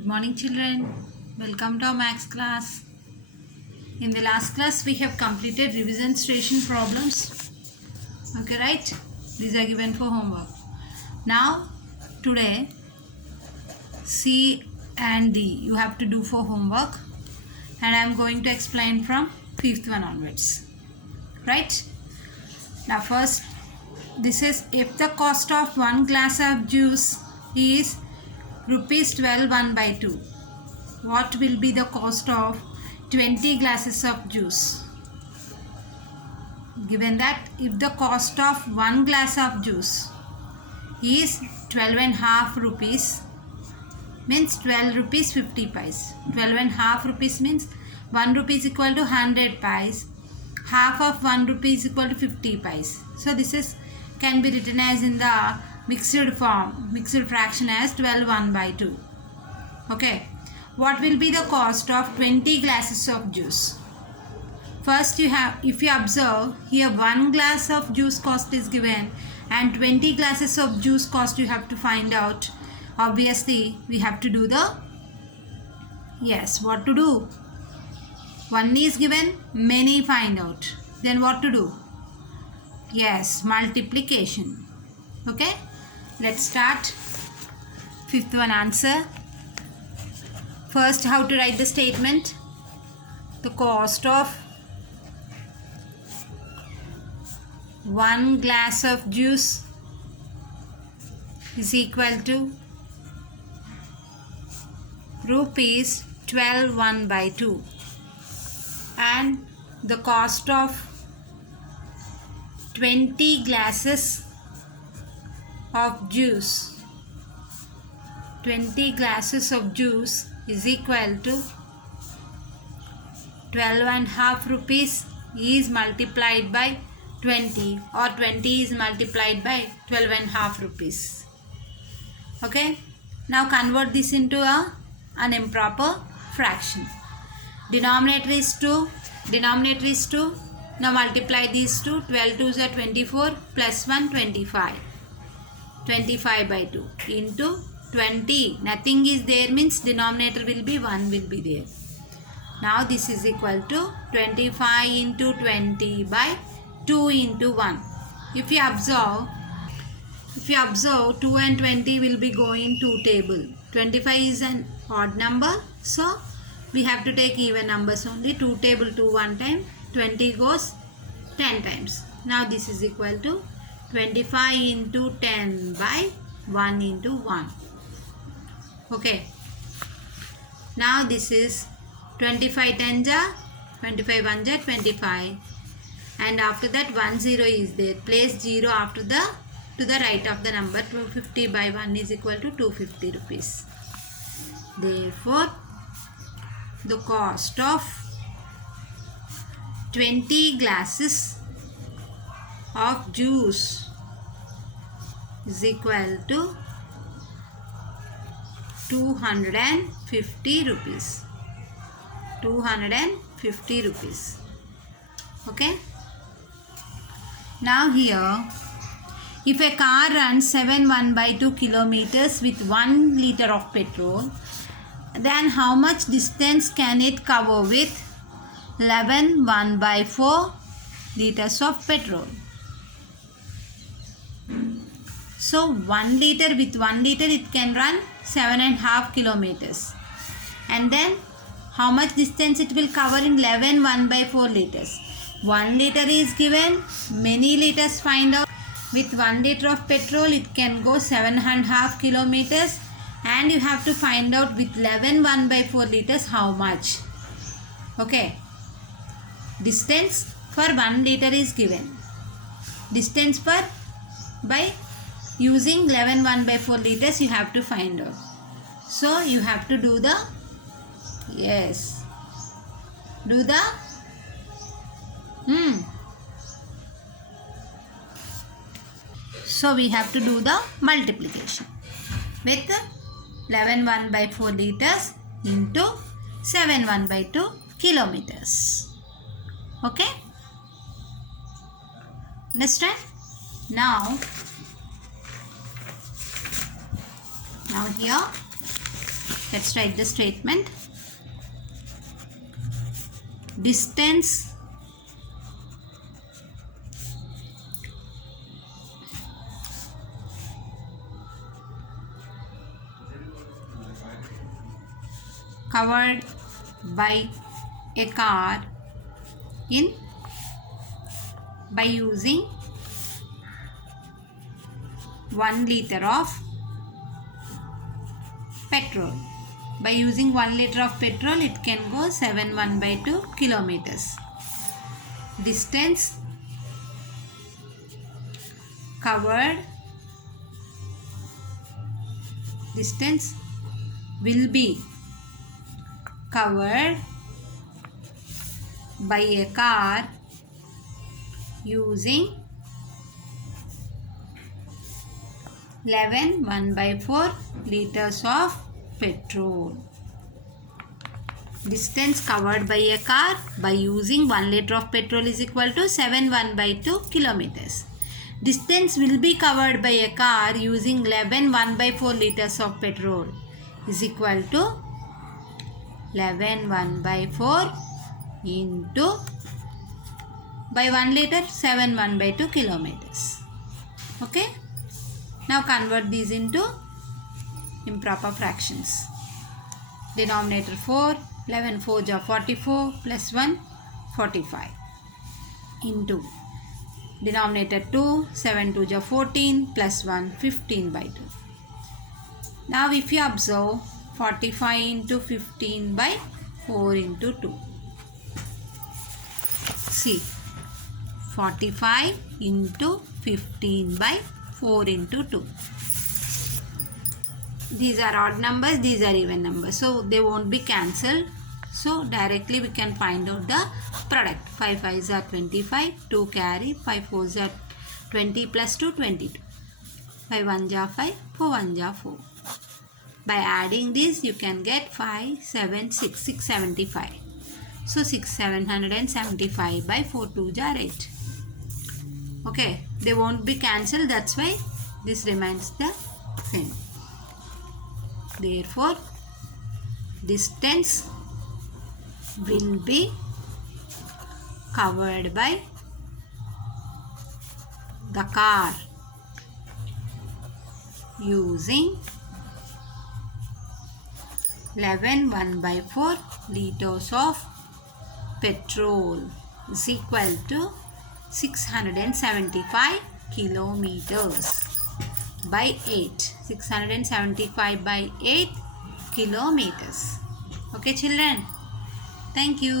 Good morning, children. Welcome to our maths class. In the last class, we have completed revision station problems. Okay, right? These are given for homework. Now, today, C and D you have to do for homework, and I am going to explain from 5th one onwards. Right? Now, first, this is if the cost of one glass of juice is rupees 12 1 by 2. What will be the cost of 20 glasses of juice? Given that if the cost of one glass of juice is 12.5 rupees, means 12 rupees 50 pice. 12.5 rupees means 1 rupee is equal to 100 pice. Half of 1 rupee is equal to 50 pice. So this is can be written as in the mixed fraction as 12 1 by 2. Okay. What will be the cost of 20 glasses of juice? First if you observe here, 1 glass of juice cost is given and 20 glasses of juice cost you have to find out. Obviously we have to do what to do? 1 is given, many find out. Then what to do? Yes, multiplication. Okay, let's start. 5th one answer. First, how to write the statement? The cost of 1 glass of juice is equal to rupees 12 1 by 2, and the cost of 20 glasses of juice, 20 glasses of juice is equal to 12.5 rupees is multiplied by 20, or 20 is multiplied by 12.5 rupees. Okay, now convert this into an improper fraction. Denominator is 2. Now multiply these two. 12 2s are 24 plus 1 25. 25 by 2 into 20. Nothing is there means denominator will be 1 will be there. Now this is equal to 25 into 20 by 2 into 1. If you observe 2 and 20 will be going 2 table. 25 is an odd number, so we have to take even numbers only. 2 table 2 one time, 20 goes 10 times. Now this is equal to 25 into 10 by 1 into 1. Okay. Now this is 25 10 ja, 25 1 ja, 25. And after that 1 0 is there. Place 0 after to the right of the number. 250 by 1 is equal to 250 rupees. Therefore, the cost of 20 glasses of juice is equal to 250 rupees. 250 rupees. Okay. Now here, if a car runs 7 1 by 2 kilometers with 1 liter of petrol, then how much distance can it cover with 11 1 by 4 liters of petrol? So 1 liter with 1 liter it can run 7.5 kilometers. And then how much distance it will cover in 11 1 by 4 liters? 1 liter is given, many liters find out. With 1 liter of petrol it can go 7.5 kilometers, and you have to find out with 11 1 by 4 liters how much. Okay, distance for 1 liter is given. Distance by using 11 1 by 4 liters you have to find out. So you have to do the So we have to do the multiplication with 11 1 by 4 liters into 7 1 by 2 kilometers. Okay? Understand? Now here Let's write the statement. Distance covered by a car by using 1 liter of petrol. By using 1 liter of petrol, it can go 7/1/2 kilometers. Distance will be covered by a car using 11/1/4 liters of petrol. Distance covered by a car by using 1 liter of petrol is equal to 7/1/2 kilometers. Distance will be covered by a car using 11/1/4 liters of petrol is equal to 11/1/4 into by 1 liter 7/1/2 kilometers. Okay. Now convert these into improper fractions. Denominator 4, 11 4 ja 44 plus 1 45 into denominator 2, 7 2 ja 14 plus 1 15/2. Now if you observe 45 into 15/4 into 2. See 45 into 15/4 into 2. These are odd numbers, these are even numbers, so they won't be cancelled. So directly we can find out the product. 5 5s are 25, 2 carry, 5 4s are 20 plus 2 22. 5 1s are 5, 4 1s are 4. By adding this you can get 5 7 6 675. So 6 775 by 4 2s are 8. Okay, they won't be cancelled, that's why this remains the same. Therefore, distance will be covered by the car using 11/1/4 liters of petrol is equal to 675 kilometers by 8. 675 by 8 kilometers. Okay children, thank you.